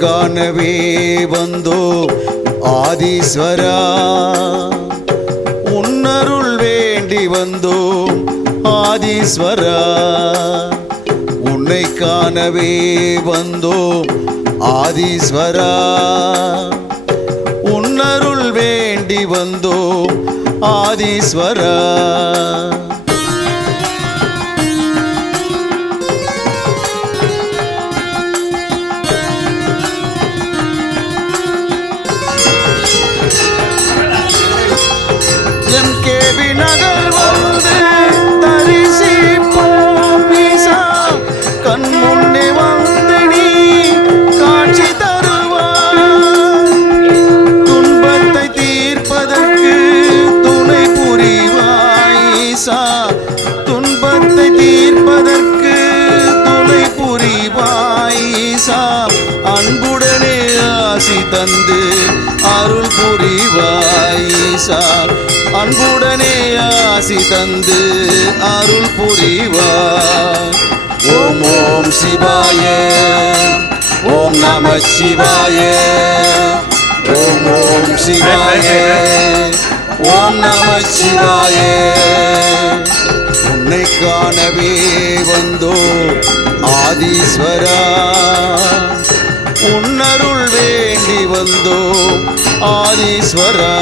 காணவே வந்தோம் ஆதீஸ்வரா, உன்னருள் வேண்டி வந்தோம் ஆதீஸ்வரா. உன்னை காணவே வந்தோம் ஆதீஸ்வரா, உன்னருள் வேண்டி வந்தோம் ஆதீஸ்வரா. எம்கேபி நகர் வந்து தரிசிப்போம் ஈசா, கண் முன்னே வந்து நீ காட்சி தருவாய். துன்பத்தை தீர்ப்பதற்கு துணை புரிவாய் ஈசா, துன்பத்தை தீர்ப்பதற்கு துணை புரிவாய் ஈசா. அன்புடனே ஆசி தந்து அருள் புரிவாய் ஈசா, அன்புடனே ஆசி தந்து அருள் புரிவாய். ஓம் ஓம் சிவாய, ஓம் நம சிவாய, ஓம் ஓம் சிவாய, ஓம் நம சிவாய. உன்னை காணவே வந்தோம் ஆதீஸ்வரா, உன்னருள் வேண்டி வந்தோம் ஆதீஸ்வரா.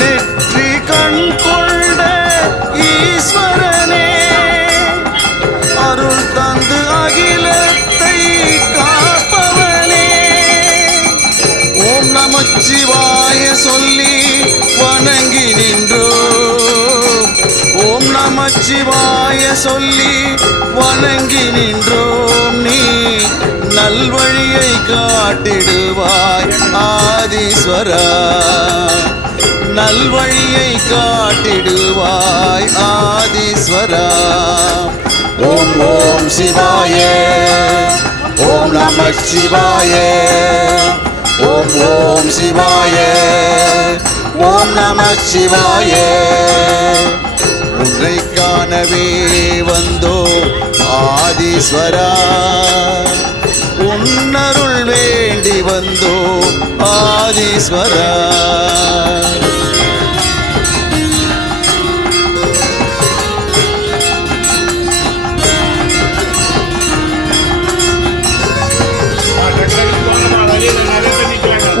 நெற்றி கண் கொண்ட ஈஸ்வரனே, அருள் தந்து அகிலத்தை காப்பவனே. ஓம் நமச்சிவாய சொல்லி வணங்கி நின்றோம், ஓம் நமச்சிவாய சொல்லி வணங்கி நின்றோம். நீ நல்வழியை காட்டிடுவாய் ஆதீஸ்வரா, நல்வழியை காட்டிடுவாய் ஆதீஸ்வரா. ஓம் ஓம் சிவாய, ஓம் நம சிவாய, ஓம் ஓம் சிவாய, ஓம் நம சிவாய. உன்னை காணவே வந்தோம் ஆதீஸ்வரா, உன்னருள் வேண்டி வந்தோம் ஆதீஸ்வரா.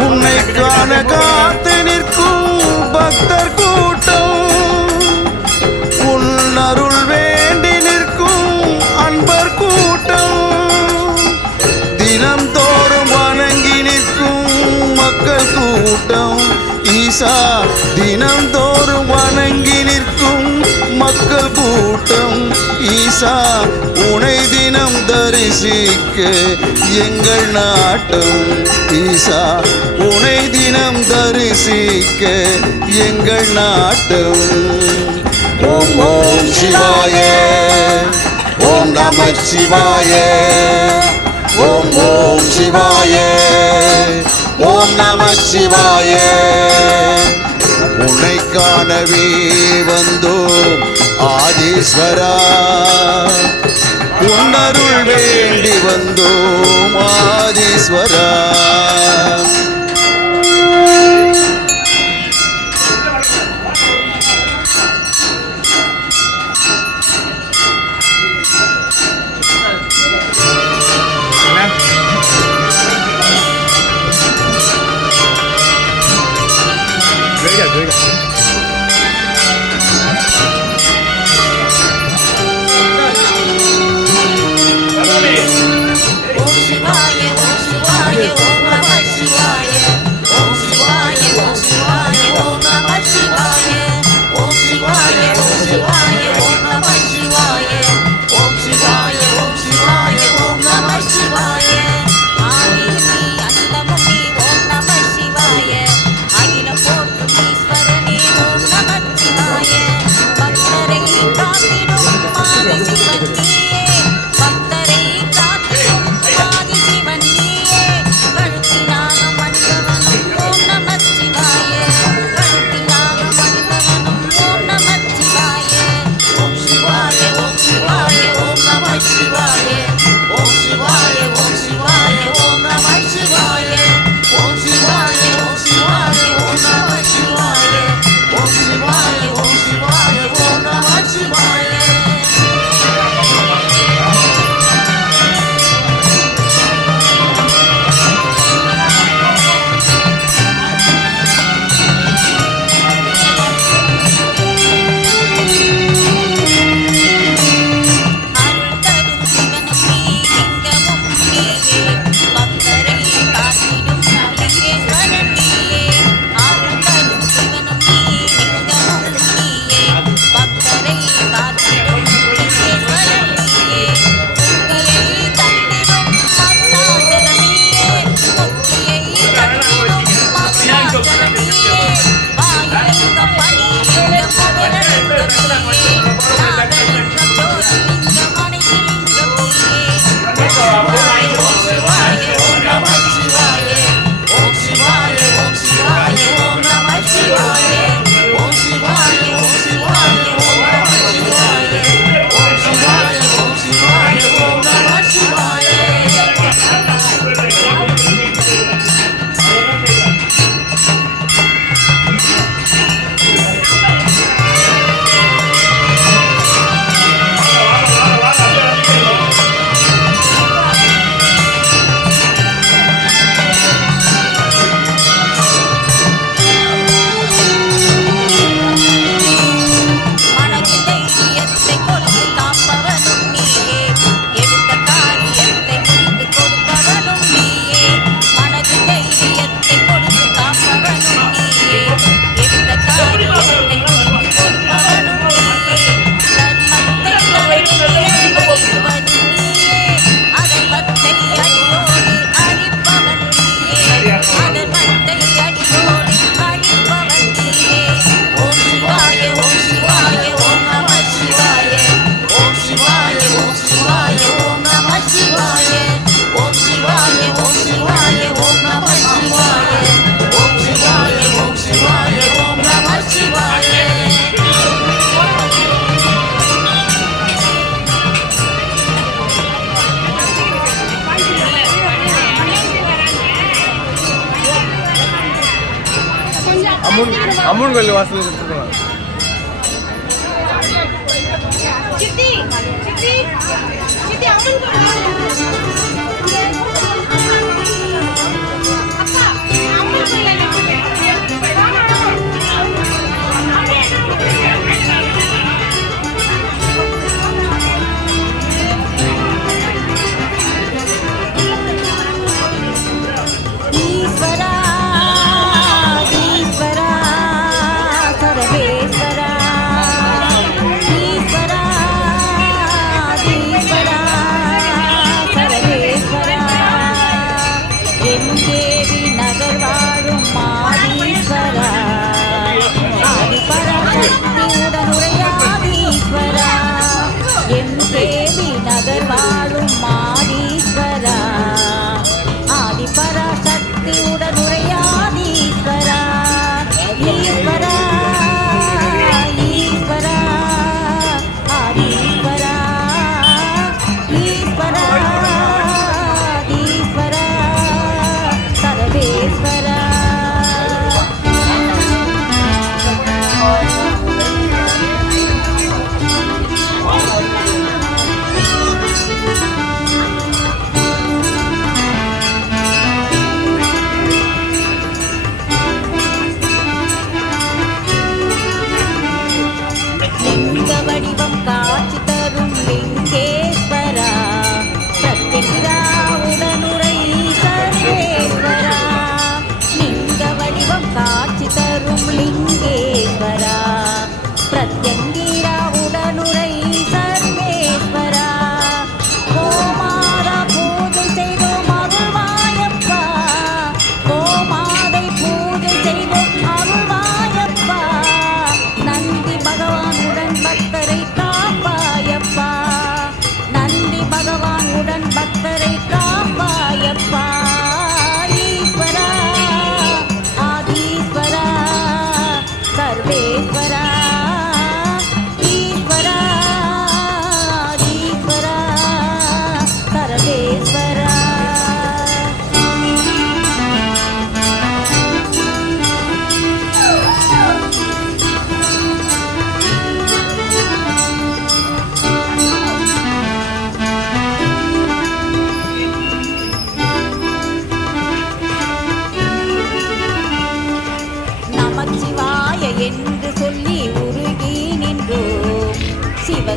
உன்னை காண காத்து நிற்கும் பக்தர் கூட்டம், உன்னருள் வேண்டி நிற்கும் அன்பர் கூட்டம், தினம் தோறும் வணங்கி நிற்கும் மக்கள் கூட்டம் ஈசா, தினம் தோறும் வணங்கி நிற்கும் மக்கள் கூட்டம் ஈசா. உனை தினம் தரிசிக்க எங்கள் நாட்டம் ஈசா, உனை தினம் தரிசிக்க எங்கள் நாட்டம். ஓம் ஓம் சிவாய, ஓம் நம சிவாய, ஓம் ஓம் சிவாய, ஓம் நம சிவாய. உன்னை காணவே வந்தோம் ஆதீஸ்வரா, உன்னருள் வேண்டி வந்தோம் ஆதீஸ்வரா. Agilam portu Iswaran அம்மன் கோயில் வாசல் கொடுத்துருக்கலாம்.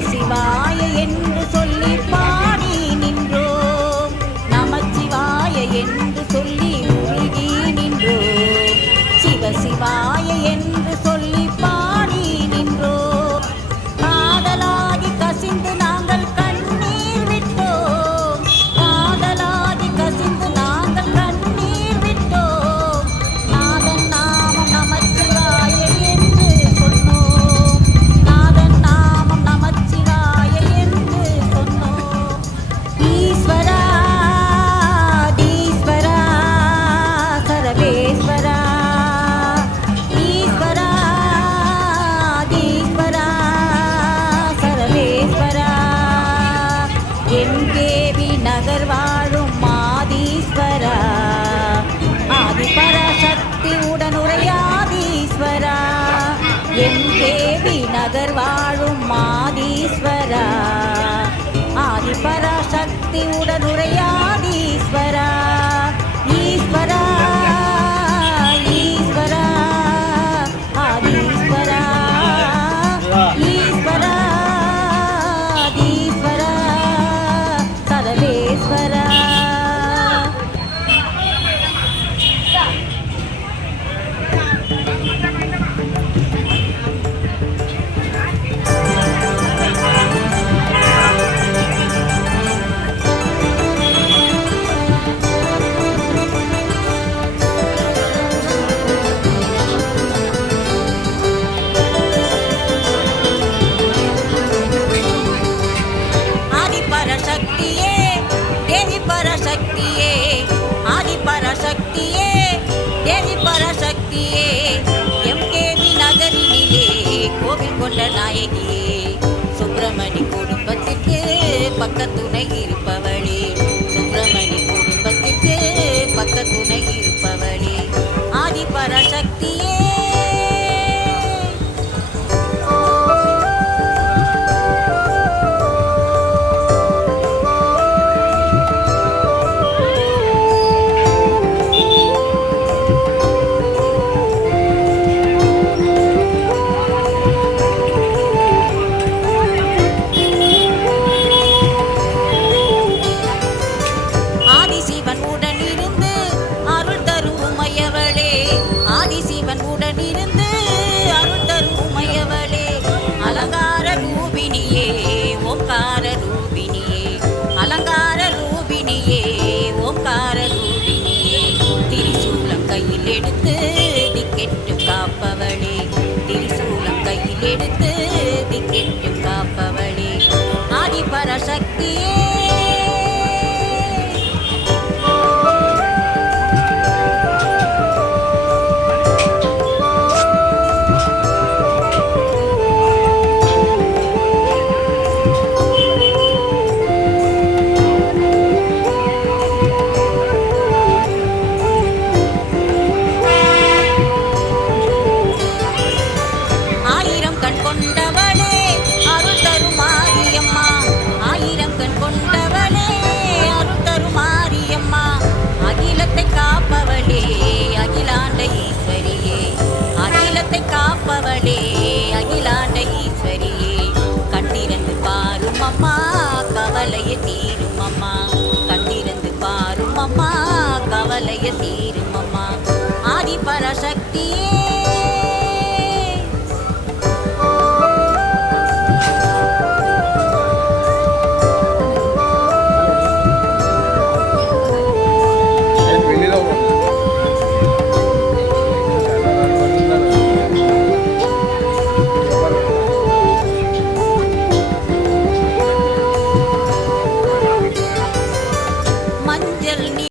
சிவாய என்று சொல்லி பாடி நின்றோம். நமச்சிவாய என்று சொல்லி உருகி நின்றோம். சிவாய என்று சொல்லி பாடி நின்றோம். காதலாகி கசிந்து நாங்கள் கண்ணீர் விட்டோம். காதலாகி கசிந்து நாங்கள் கண்ணீர் விட்டோம். நாதன் நாமம் நமச்சிவாய என்று சொன்னோம். நாதன் நாமம் நமச்சிவாய என்று சொன்னோம். ஈஸ்வரா ஈஸ்வரா சர்வேஸ்வரா ஈஸ்வரா ஈஸ்வரா சர்வேஸ்வரா என் தேவி நகர் வாழும் மாதீஸ்வரா ஆதிபராசக்தி உடனுரையாதீஸ்வரா என் தேவி நகர் வாழும் மாதீஸ்வரா ஆதிபராசக்தி உடனுரையாதீஸ்வரா ஈஸ்வரா ஈஸ்வரா ஆதீஸ்வரா ஈஸ்வரா ஆதீஸ்வரா சர்வேஸ்வரா. ஆதிபராசக்தியே தேவி பராசக்தியே ஆதிபராசக்தியே தேவி பராசக்தியே எம்கேவி நகரினிலே கோவில் கொண்ட நாயகியே சுப்பிரமணி குடும்பத்திற்கு பக்கத்துணை இருப்பவளே சுப்பிரமணி குடும்பத்திற்கு பக்கத்துணை இருப்பவளே ஆதிபராசக்தியே எடுத்த